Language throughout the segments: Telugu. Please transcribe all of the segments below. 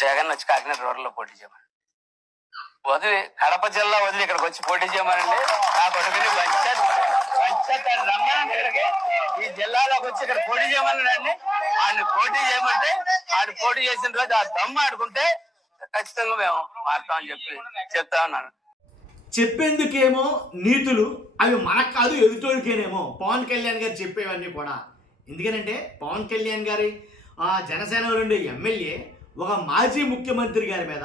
జగన్ వచ్చి కాకినాడ రూరల్లో పోటీ చేయమని వదిలి కడప జిల్లా వదిలి ఇక్కడికి వచ్చి పోటీ చేయమనండి. ఆ కొడుకుని రమ్మనండి ఇక్కడికి, ఈ జిల్లాలోకి వచ్చి ఇక్కడ పోటీ చేయమనండి. ఆయన పోటీ చేయమంటే ఆడు పోటీ చేసిన రోజు ఆ దమ్ము ఆడుకుంటే ఖచ్చితంగా మేము మారుతామని చెప్తా ఉన్నాను. చెప్పేందుకేమో నీతులు అవి మనకు కాదు ఎదుటోడికేనేమో పవన్ కళ్యాణ్ గారు చెప్పేవన్నీ కూడా. ఎందుకనంటే పవన్ కళ్యాణ్ గారి జనసేన నుండి ఎమ్మెల్యే ఒక మాజీ ముఖ్యమంత్రి గారి మీద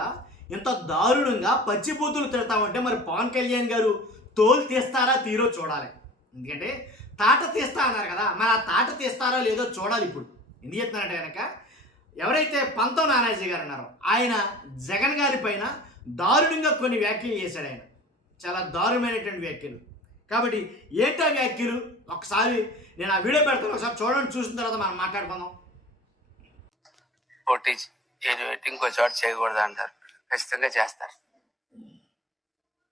ఇంత దారుణంగా పచ్చిబూతులు తిడతామంటే మరి పవన్ కళ్యాణ్ గారు తోలు తీస్తారా తీరో చూడాలి. ఎందుకంటే తాట తీస్తా అన్నారు కదా, మరి ఆ తాట తీస్తారో లేదో చూడాలి. ఇప్పుడు ఎందుకు చెప్తున్నారంటే కనుక ఎవరైతే పంతం నానాజీ గారు అన్నారో ఆయన జగన్ గారి పైన దారుణంగా కొన్ని వ్యాఖ్యలు చేశాడు. ఆయన చాలా దారుణమైనటువంటి వ్యాఖ్యలు. కాబట్టి ఏంటా వ్యాఖ్యలు ఒకసారి నేను ఆ వీడియో పెడతాను, ఒకసారి చూడండి. చూసిన తర్వాత మనం మాట్లాడుకుందాం. పోటీ ఇంకో చోట చేయకూడదు అంటారు, ఖచ్చితంగా చేస్తారు.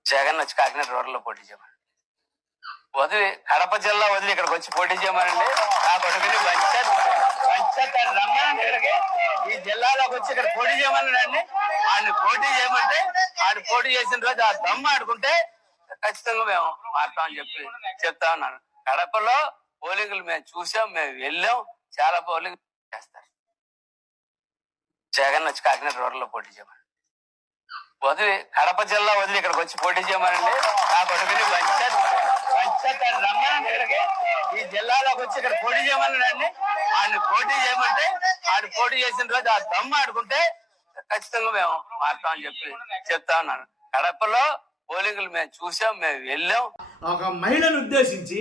జగన్ వచ్చి కాకినాడ రూరల్లో పోటీ చేయమని వదిలి కడప జిల్లా వదిలి ఇక్కడికి వచ్చి పోటీ చేయమనండి. ఆ కొడుకుని రమ్మనండి ఇక్కడికి, ఈ జిల్లాలోకి వచ్చి ఇక్కడ పోటీ చేయమనండి. ఆయన పోటీ చేయమంటే ఆడు పోటీ చేసిన రోజు ఆ దమ్ము ఆడుకుంటే ఖచ్చితంగా మేము మారుతామని చెప్తా ఉన్నాను. కడపలో పోలింగ్లు మేము చూసాం, మేము వెళ్ళాం, చాలా పోలింగ్ చేస్తారు. జగన్ వచ్చి కాకినాడ రూరల్లో పోటీ చేయమని వదిలి కడప జిల్లా వదిలి ఇక్కడికి వచ్చి పోటీ చేయమనండి. ఆ కొడుకుని రమ్మనండి ఇక్కడికి, ఈ జిల్లాలోకి వచ్చి ఇక్కడ పోటీ చేయమనండి. ఆయన పోటీ చేయమంటే ఆడు పోటీ చేసిన రోజు ఆ దమ్ము ఆడుకుంటే ఖచ్చితంగా మేము మారుతామని చెప్తా ఉన్నాను. కడపలో పోలింగ్లు మేము చూసాం, మేము వెళ్ళాం. ఒక మహిళను ఉద్దేశించి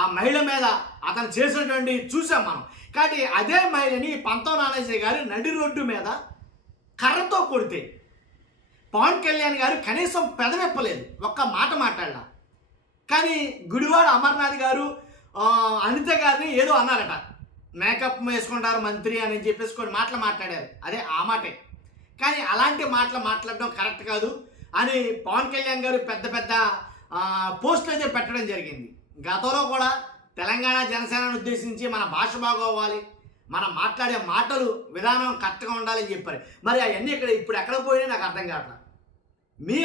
ఆ మహిళ మీద అతను చేసినటువంటి చూసాం మనం. కాబట్టి అదే మహిళని పంతం నానాజీ గారు నడి రోడ్డు మీద కర్రతో కొడితే పవన్ కళ్యాణ్ గారు కనీసం పెదవెప్పలేదు, ఒక్క మాట మాట్లాడలా. కానీ గుడివాడ అమర్నాథ్ గారు అనిత గారిని ఏదో అన్నారట, మేకప్ వేసుకుంటారు మంత్రి అని చెప్పేసి కొన్ని మాటలు మాట్లాడారు. అదే ఆ మాటే. కానీ అలాంటి మాటలు మాట్లాడడం కరెక్ట్ కాదు అని పవన్ కళ్యాణ్ గారు పెద్ద పెద్ద పోస్టులు అయితే పెట్టడం జరిగింది. గతంలో కూడా తెలంగాణ జనసేనను ఉద్దేశించి మన భాష బాగోవాలి, మనం మాట్లాడే మాటలు విధానం కరెక్ట్గా ఉండాలని చెప్పారు. మరి అవన్నీ ఇప్పుడు ఎక్కడ పోయినా నాకు అర్థం కావట్లేదు. మీ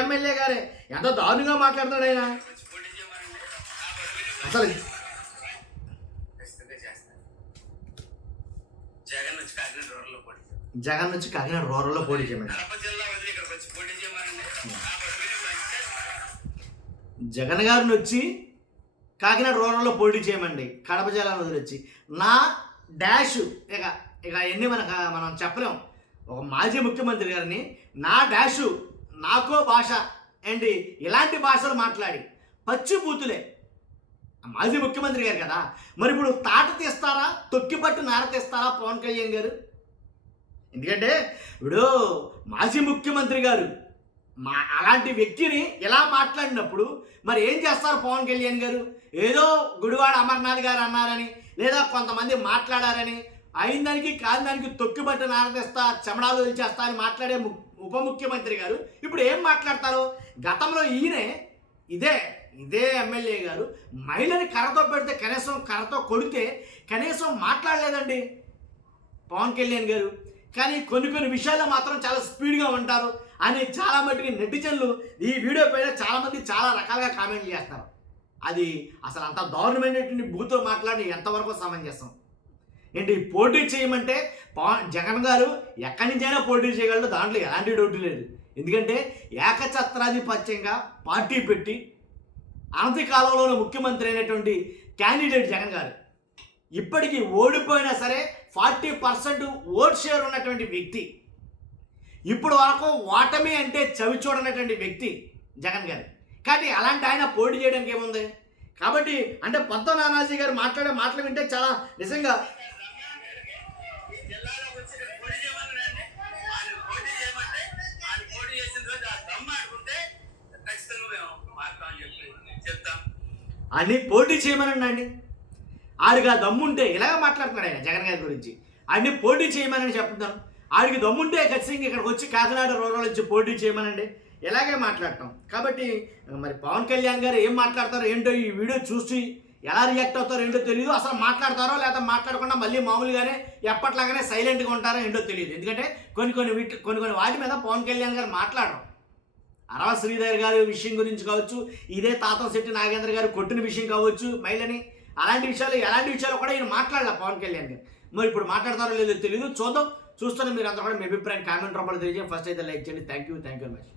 ఎమ్మెల్యే గారే ఎంత దారుణంగా మాట్లాడతాడు ఆయన. అసలు జగన్ నుంచి కాకినాడ రూరల్లో పోటీ చేయమని జగన్ గారిని వచ్చి కాకినాడ రూరల్లో పోటీ చేయమండి. కడప జిల్లాలో వచ్చి నా డాష్ ఇక ఎన్ని మనం చెప్పలేం. ఒక మాజీ ముఖ్యమంత్రి గారిని నా డాషు నాకో భాష ఏంటి ఇలాంటి భాషలు మాట్లాడి పచ్చి బూతులే. మాజీ ముఖ్యమంత్రి గారు కదా, మరి ఇప్పుడు తాట తీస్తారా, తొక్కిపట్టు నార తీస్తారా పవన్ కళ్యాణ్ గారు? ఎందుకంటే ఇప్పుడు మాజీ ముఖ్యమంత్రి గారు అలాంటి వ్యక్తిని ఇలా మాట్లాడినప్పుడు మరి ఏం చేస్తారు పవన్ కళ్యాణ్ గారు? ఏదో గుడివాడ అమర్నాథ్ గారు అన్నారని లేదా కొంతమంది మాట్లాడారని అయిన దానికి కాని దానికి తొక్కిబట్ట నారదీస్తా చెమడాలు వదిలిచేస్తా అని మాట్లాడే ఉప ముఖ్యమంత్రి గారు ఇప్పుడు ఏం మాట్లాడతారు? గతంలో ఈయనే ఇదే ఎమ్మెల్యే గారు మహిళని కర్రతో పెడితే కనీసం కర్రతో కొడితే కనీసం మాట్లాడలేదండి పవన్ కళ్యాణ్ గారు. కానీ కొన్ని విషయాల్లో మాత్రం చాలా స్పీడ్గా ఉంటారు అని చాలా మట్టుకి నెటిజన్లు ఈ వీడియో పైన చాలామంది చాలా రకాలుగా కామెంట్లు చేస్తారు. అది అసలు అంత దారుణమైనటువంటి బూతులు మాట్లాడి ఎంతవరకు సమంజసం ఏంటి? పోటీ చేయమంటే జగన్ గారు ఎక్కడి నుంచైనా పోటీ చేయగలడు, దాంట్లో ఎలాంటి డౌట్ లేదు. ఎందుకంటే ఏకఛత్రాధిపత్యంగా పార్టీ పెట్టి అనతి కాలంలోనే ముఖ్యమంత్రి అయినటువంటి క్యాండిడేట్ జగన్ గారు ఇప్పటికీ ఓడిపోయినా సరే 40% ఓట్ షేర్ ఉన్నటువంటి వ్యక్తి, ఇప్పుడు వరకు ఓటమి అంటే చవి చూడనటువంటి వ్యక్తి జగన్ గారు. కానీ అలాంటి ఆయన పోటీ చేయడానికి ఏముంది? కాబట్టి అంటే పంతం నానాజీ గారు మాట్లాడే మాటలు వింటే చాలా నిజంగా అని పోటీ చేయమనండి. ఆడికి ఆ దమ్ముంటే ఇలాగ మాట్లాడుతున్నాడు ఆయన జగన్ గారి గురించి. ఆడిని పోటీ చేయమని చెప్తున్నాను. ఆడికి దమ్ముంటే ఖచ్చితంగా ఇక్కడికి వచ్చి కాకినాడ రూరల్ నుంచి పోటీ చేయమనండి, ఇలాగే మాట్లాడటం. కాబట్టి మరి పవన్ కళ్యాణ్ గారు ఏం మాట్లాడతారో ఏంటో ఈ వీడియో చూసి ఎలా రియాక్ట్ అవుతారో ఏంటో తెలియదు. అసలు మాట్లాడతారో లేదా మాట్లాడకుండా మళ్ళీ మామూలుగానే ఎప్పట్లాగానే సైలెంట్గా ఉంటారో ఏంటో తెలియదు. ఎందుకంటే కొన్ని వాటి మీద పవన్ కళ్యాణ్ గారు మాట్లాడరు. అరవ శ్రీధర్ గారి విషయం గురించి కావచ్చు, ఇదే తాతంశెట్టి నాగేంద్ర గారు కొట్టిన విషయం కావచ్చు మహిళని, ఎలాంటి విషయాలు కూడా ఈయన మాట్లాడాల పవన్ కళ్యాణ్ గారు. మరి ఇప్పుడు మాట్లాడతారో లేదో తెలియదు, చూద్దాం. చూస్తున్న మీరు అందరూ కూడా మీ అభిప్రాయం కామెంట్ రూపంలో తెలియజేయండి. ఫస్ట్ అయితే లైక్ చేయండి. Thank you very much.